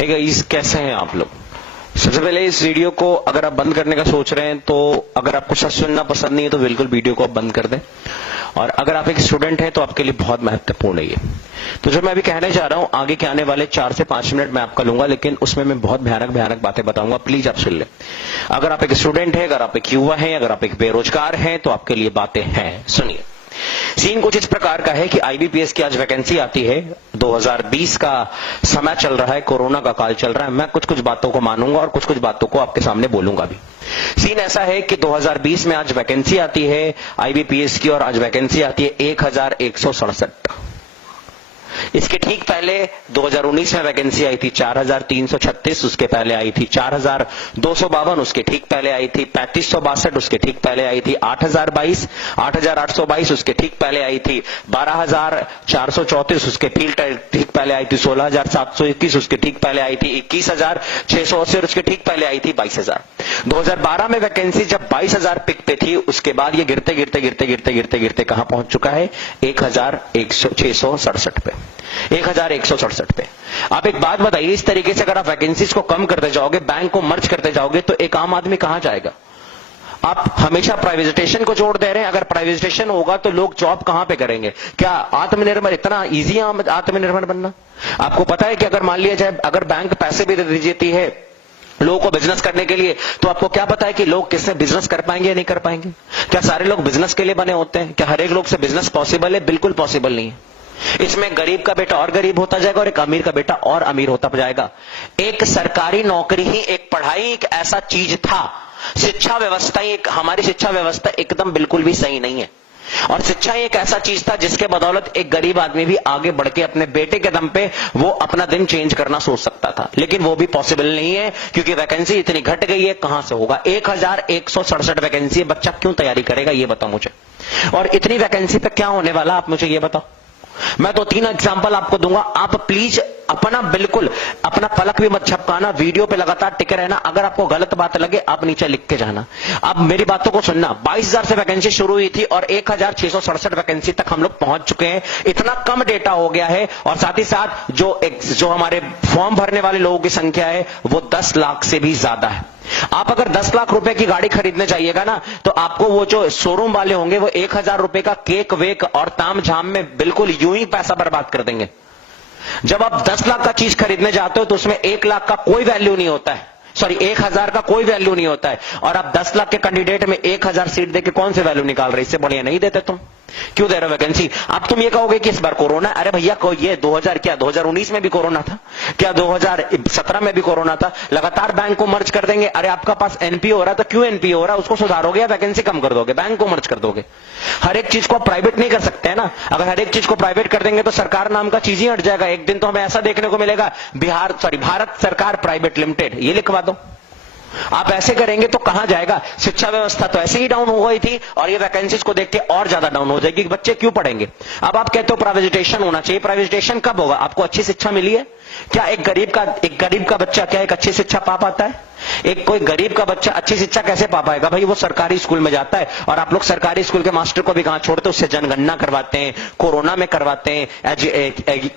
Hey guys, कैसे हैं आप लोग। सबसे पहले इस वीडियो को अगर आप बंद करने का सोच रहे हैं तो अगर आपको सच सुनना पसंद नहीं है तो बिल्कुल वीडियो को आप बंद कर दें। और अगर आप एक स्टूडेंट हैं तो आपके लिए बहुत महत्वपूर्ण है ये। तो जो मैं अभी कहने जा रहा हूं, आगे के आने वाले 4 से 5 मिनट मैं आपका लूंगा, लेकिन उसमें मैं बहुत भयानक बातें बताऊंगा। प्लीज आप सुन लें। अगर आप एक स्टूडेंट हैं, अगर आप एक युवा हैं, अगर आप एक बेरोजगार हैं तो आपके लिए बातें हैं, सुनिए। सीन कुछ इस प्रकार का है कि आईबीपीएस की आज वैकेंसी आती है। 2020 का समय चल रहा है, कोरोना का काल चल रहा है। मैं कुछ कुछ बातों को मानूंगा और कुछ कुछ बातों को आपके सामने बोलूंगा भी। सीन ऐसा है कि 2020 में आज वैकेंसी आती है आईबीपीएस की, और आज वैकेंसी आती है 1167। इसके ठीक पहले 2019 में वैकेंसी आई थी 4336, उसके पहले आई थी 4252, उसके ठीक पहले आई थी 3562, उसके ठीक पहले आई थी 8022, 8822, उसके ठीक पहले आई थी 12434, उसके ठीक पहले आई थी 16721, उसके ठीक पहले आई थी 21680 और उसके ठीक पहले आई थी 22000। 2012 में वैकेंसी जब 22000 पिक पे थी, उसके बाद ये गिरते गिरते गिरते गिरते गिरते गिरते कहां पहुंच चुका है, 1667 पे, 1167 पे। आप एक बात बताइए, इस तरीके से अगर आप वैकेंसीज को कम करते जाओगे, बैंक को मर्ज करते जाओगे, तो एक आम आदमी कहां जाएगा। आप हमेशा प्राइवेटाइजेशन को जोड़ दे रहे हैं। अगर प्राइवेटाइजेशन होगा तो लोग जॉब कहां पे करेंगे। क्या आत्मनिर्भर इतना इजी है आत्मनिर्भर बनना। आपको पता है कि अगर मान लिया जाए, अगर बैंक पैसे भी दे देती है लोगों को बिजनेस करने के लिए, तो आपको क्या पता है कि लोग किससे बिजनेस कर पाएंगे या नहीं कर पाएंगे। क्या सारे लोग बिजनेस के लिए बने होते हैं। क्या हर एक लोग से बिजनेस पॉसिबल है। बिल्कुल पॉसिबल नहीं है। इसमें गरीब का बेटा और गरीब होता जाएगा और एक अमीर का बेटा और अमीर होता जाएगा। एक सरकारी नौकरी ही, एक पढ़ाई एक ऐसा चीज था। शिक्षा व्यवस्था ही, हमारी शिक्षा व्यवस्था एकदम बिल्कुल भी सही नहीं है। और शिक्षा ही एक ऐसा चीज था जिसके बदौलत एक गरीब आदमी भी आगे बढ़ के अपने बेटे के दम पे वो अपना दिन चेंज करना सोच सकता था। लेकिन वो भी पॉसिबल नहीं है, क्योंकि वैकेंसी इतनी घट गई है। कहां से होगा। 1167 वैकेंसी, बच्चा क्यों तैयारी करेगा ये बताओ मुझे। और इतनी वैकेंसी पे क्या होने वाला, आप मुझे ये बताओ। मैं 2-3 एग्जांपल आपको दूंगा। आप प्लीज बिल्कुल अपना पलक भी मत झपकाना, वीडियो पे लगातार टिके रहना। अगर आपको गलत बात लगे आप नीचे लिख के जाना। अब मेरी बातों को सुनना। 22000 से वैकेंसी शुरू हुई थी और 1667 वैकेंसी तक हम लोग पहुंच चुके हैं। इतना कम डेटा हो गया है। और साथ ही साथ जो हमारे फॉर्म भरने वाले लोगों की संख्या है वो 10 लाख से भी ज्यादा है। आप अगर 10 लाख रुपए की गाड़ी खरीदने जाइएगा ना, तो आपको वो जो शोरूम वाले होंगे वो 1000 रुपए का केक वेक और ताम झाम में बिल्कुल यूं ही पैसा बर्बाद कर देंगे। जब आप 10 लाख का चीज खरीदने जाते हो तो उसमें 1 लाख का कोई वैल्यू नहीं होता है। 1000 का कोई वैल्यू नहीं होता है। और आप 10 लाख के कैंडिडेट में 1000 सीट देके कौन से वैल्यू निकाल रहे। इससे बढ़िया नहीं देते तुम। क्यों दे रहे हो वैकेंसी। अब तुम ये कहोगे कि इस बार कोरोना, अरे भैया ये 2019 में भी कोरोना था क्या, 2017 में भी कोरोना था। लगातार बैंक को मर्ज कर देंगे। अरे आपका पास एनपीओ हो रहा था, क्यों एनपीओ हो रहा है उसको सुधारोगे या वैकेंसी कम कर दोगे, बैंक को मर्ज कर दोगे। हर एक चीज को आप प्राइवेट नहीं कर सकते है ना। अगर हर एक चीज को प्राइवेट कर देंगे तो सरकार नाम का चीज ही हट जाएगा। एक दिन तो हमें ऐसा देखने को मिलेगा, भारत सरकार प्राइवेट लिमिटेड, ये लिखवा दो। आप ऐसे करेंगे तो कहां जाएगा। शिक्षा व्यवस्था तो ऐसे ही डाउन हो गई थी और ये वैकेंसीज को देख के और ज्यादा डाउन हो जाएगी। बच्चे क्यों पढ़ेंगे। अब आप कहते हो प्राइवेटाइजेशन होना चाहिए। प्राइवेटाइजेशन कब होगा। आपको अच्छी शिक्षा मिली है क्या। एक गरीब का बच्चा क्या एक अच्छी शिक्षा पा पाता है। कोई गरीब का बच्चा अच्छी शिक्षा कैसे पा पाएगा भाई। वो सरकारी स्कूल में जाता है। और आप लोग सरकारी स्कूल के मास्टर को भी कहां छोड़ते हैं, उससे जनगणना करवाते हैं, कोरोना में करवाते हैं,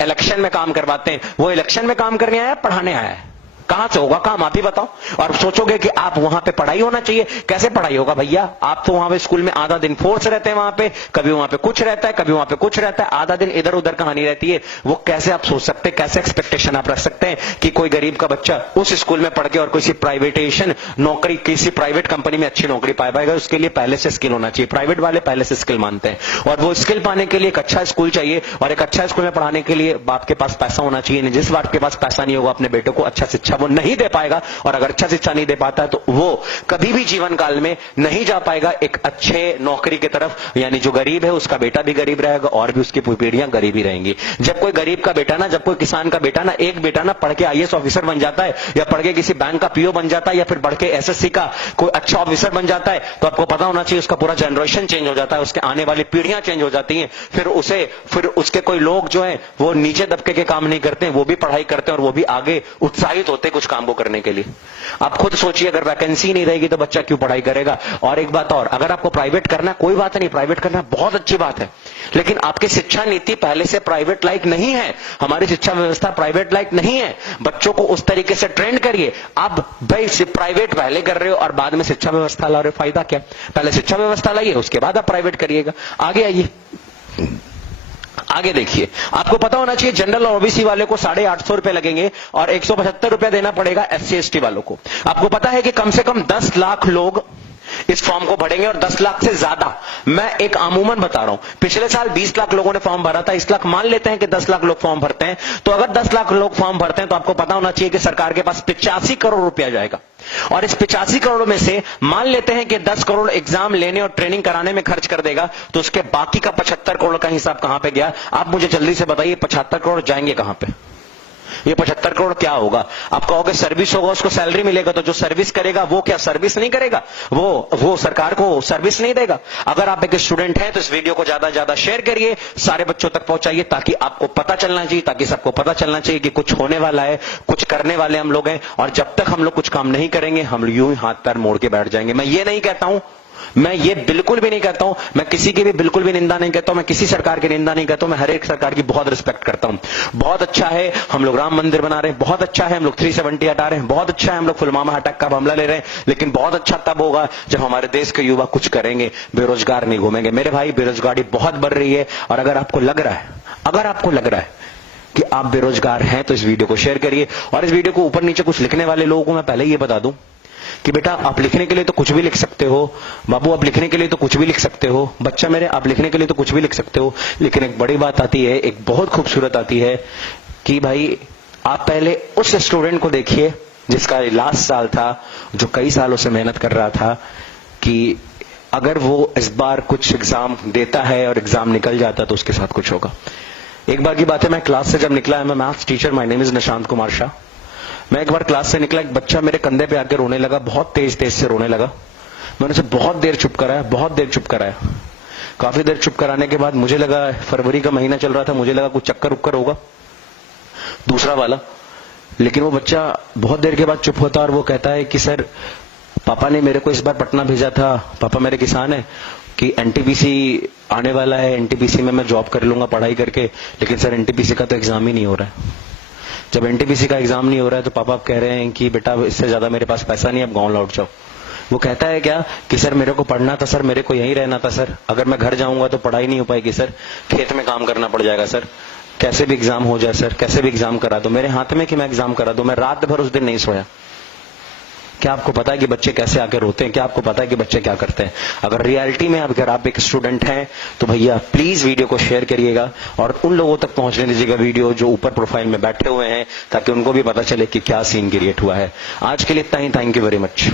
इलेक्शन में काम करवाते हैं। वो इलेक्शन में काम करने आया, पढ़ाने आया है। कहां से होगा काम, आप ही बताओ। और सोचोगे कि आप वहां पे पढ़ाई होना चाहिए। कैसे पढ़ाई होगा भैया। आप तो वहां पे स्कूल में आधा दिन फोर्स रहते हैं, वहां पे कभी वहां पे कुछ रहता है, कभी वहां पे कुछ रहता है। आधा दिन इधर उधर कहानी रहती है। वो कैसे आप सोच सकते हैं, कैसे एक्सपेक्टेशन आप रख सकते हैं कि कोई गरीब का बच्चा उस स्कूल में पढ़ के और किसी प्राइवेटाइजेशन नौकरी, किसी प्राइवेट कंपनी में अच्छी नौकरी पा पाएगा। उसके लिए पहले से स्किल होना चाहिए। प्राइवेट वाले पहले से स्किल मानते हैं और वो स्किल पाने के लिए एक अच्छा स्कूल चाहिए। और एक अच्छा स्कूल में पढ़ाने के लिए बाप के पास पैसा होना चाहिए। जिस बाप के पास पैसा नहीं होगा अपने बेटे को अच्छा शिक्षा वो नहीं दे पाएगा। और अगर अच्छा शिक्षा नहीं दे पाता है तो वो कभी भी जीवन काल में नहीं जा पाएगा एक अच्छे नौकरी की तरफ। यानी जो गरीब है उसका बेटा भी गरीब रहेगा और भी उसकी पीढ़ियां गरीब ही रहेंगी। जब कोई गरीब का बेटा ना, जब कोई किसान का बेटा ना, एक बेटा ना पढ़ के आईएएस ऑफिसर बन जाता है या पढ़ के किसी बैंक का पीओ बन जाता है या फिर बढ़ के एसएससी का कोई अच्छा ऑफिसर बन जाता है, तो आपको पता होना चाहिए उसका पूरा जनरेशन चेंज हो जाता है। उसके आने वाली पीढ़ियां चेंज हो जाती हैं। फिर उसके कोई लोग जो है वो नीचे दबके के काम नहीं करते हैं, वो भी पढ़ाई करते हैं और वो भी आगे उत्साहित होते हैं। होते कुछ काम को करने के लिए। आप खुद सोचिए, अगर वैकेंसी नहीं रहेगी तो बच्चा क्यों पढ़ाई करेगा। और एक बात और, अगर आपको प्राइवेट करना कोई बात नहीं, प्राइवेट करना बहुत अच्छी बात है, लेकिन आपकी शिक्षा नीति पहले से प्राइवेट लाइक नहीं है। हमारी शिक्षा व्यवस्था प्राइवेट लाइक नहीं है। बच्चों को उस तरीके से ट्रेंड करिए। आप भाई प्राइवेट पहले कर रहे हो और बाद में शिक्षा व्यवस्था ला रहे हो, फायदा क्या। पहले शिक्षा व्यवस्था लाइए, उसके बाद आप प्राइवेट करिएगा। आगे आइए, आगे देखिए। आपको पता होना चाहिए जनरल और ओबीसी वाले को 850 रुपए लगेंगे और 175 रुपए देना पड़ेगा एससी एसटी वालों को। आपको पता है कि कम से कम 10 लाख लोग इस फॉर्म को भरेंगे और 10 लाख से ज्यादा। मैं एक आमूमन बता रहा हूं, पिछले साल 20 लाख लोगों ने फॉर्म भरा था, इस लाख मान लेते हैं कि 10 लाख लोग फॉर्म भरते हैं, तो अगर 10 लाख लोग फॉर्म भरते हैं तो आपको पता होना चाहिए कि सरकार के पास 85 करोड़ रुपया जाएगा। और इस 85 करोड़ में से मान लेते हैं कि 10 करोड़ एग्जाम लेने और ट्रेनिंग कराने में खर्च कर देगा, तो उसके बाकी का 75 करोड़ का हिसाब कहां पे गया। आप मुझे जल्दी से बताइए 75 करोड़ जाएंगे कहां पे। ये 75 करोड़ क्या होगा। आप कहोगे सर्विस होगा, उसको सैलरी मिलेगा, तो जो सर्विस करेगा वो क्या सर्विस नहीं करेगा, वो सरकार को सर्विस नहीं देगा। अगर आप एक स्टूडेंट हैं तो इस वीडियो को ज्यादा से ज्यादा शेयर करिए, सारे बच्चों तक पहुंचाइए, ताकि आपको पता चलना चाहिए, ताकि सबको पता चलना चाहिए कि कुछ होने वाला है, कुछ करने वाले हम लोग हैं। और जब तक हम लोग कुछ काम नहीं करेंगे, हम यूं ही हाथ पैर मोड़ के बैठ जाएंगे। मैं ये नहीं कहता हूं, मैं ये बिल्कुल भी नहीं कहता हूं, मैं किसी की भी बिल्कुल भी निंदा नहीं करता हूं, मैं किसी सरकार की निंदा नहीं करता हूं, मैं हर एक सरकार की बहुत रिस्पेक्ट करता हूं। बहुत अच्छा है हम लोग राम मंदिर बना रहे हैं, बहुत अच्छा है हम लोग 370 हटा रहे हैं, बहुत अच्छा है हम लोग पुलवामा अटैक का मामला ले रहे हैं, लेकिन बहुत अच्छा तब होगा जब हमारे देश के युवा कुछ करेंगे, बेरोजगार नहीं घूमेंगे। मेरे भाई, बेरोजगारी बहुत बढ़ रही है, और अगर आपको लग रहा है कि आप बेरोजगार हैं तो इस वीडियो को शेयर करिए। और इस वीडियो को ऊपर नीचे कुछ लिखने वाले लोगों को मैं पहले ये बता दूं कि बेटा आप लिखने के लिए तो कुछ भी लिख सकते हो, बाबू आप लिखने के लिए तो कुछ भी लिख सकते हो, बच्चा मेरे आप लिखने के लिए तो कुछ भी लिख सकते हो, लेकिन एक बड़ी बात आती है, एक बहुत खूबसूरत आती है कि भाई आप पहले उस स्टूडेंट को देखिए जिसका लास्ट साल था, जो कई सालों से मेहनत कर रहा था, कि अगर वो इस बार कुछ एग्जाम देता है और एग्जाम निकल जाता तो उसके साथ कुछ होगा। एक बार की बात है, मैं क्लास से जब निकला है, मैं maths teacher, my name is Nishant Kumar Shah. मैं एक बार क्लास से निकला, एक बच्चा मेरे कंधे पे आकर रोने लगा, बहुत तेज तेज से रोने लगा। मैंने उसे बहुत देर चुप कराया। काफी देर चुप कराने के बाद मुझे लगा, फरवरी का महीना चल रहा था, मुझे लगा कुछ चक्कर उक्कर होगा दूसरा वाला। लेकिन वो बच्चा बहुत देर के बाद चुप होता और वो कहता है कि सर पापा ने मेरे को इस बार पटना भेजा था, पापा मेरे किसान है, कि एनटीपीसी आने वाला है, एनटीपीसी में मैं जॉब कर लूंगा पढ़ाई करके, लेकिन सर एनटीपीसी का तो एग्जाम ही नहीं हो रहा है। जब एनटीपीसी का एग्जाम नहीं हो रहा है तो पापा आप कह रहे हैं कि बेटा इससे ज्यादा मेरे पास पैसा नहीं, अब गांव लौट जाओ। वो कहता है क्या कि सर मेरे को पढ़ना था, सर मेरे को यहीं रहना था, सर अगर मैं घर जाऊंगा तो पढ़ाई नहीं हो पाएगी, सर खेत में काम करना पड़ जाएगा, सर कैसे भी एग्जाम हो जाए, सर कैसे भी एग्जाम करा दो, मेरे हाथ में कि मैं एग्जाम करा दूं। मैं रात भर उस दिन नहीं सोया। क्या आपको पता है कि बच्चे कैसे आके रोते हैं, क्या आपको पता है कि बच्चे क्या करते हैं। अगर रियलिटी में अगर आप एक स्टूडेंट हैं तो भैया प्लीज वीडियो को शेयर करिएगा और उन लोगों तक पहुंचने दीजिएगा वीडियो जो ऊपर प्रोफाइल में बैठे हुए हैं, ताकि उनको भी पता चले कि क्या सीन क्रिएट हुआ है। आज के लिए इतना ही, थैंक यू वेरी मच।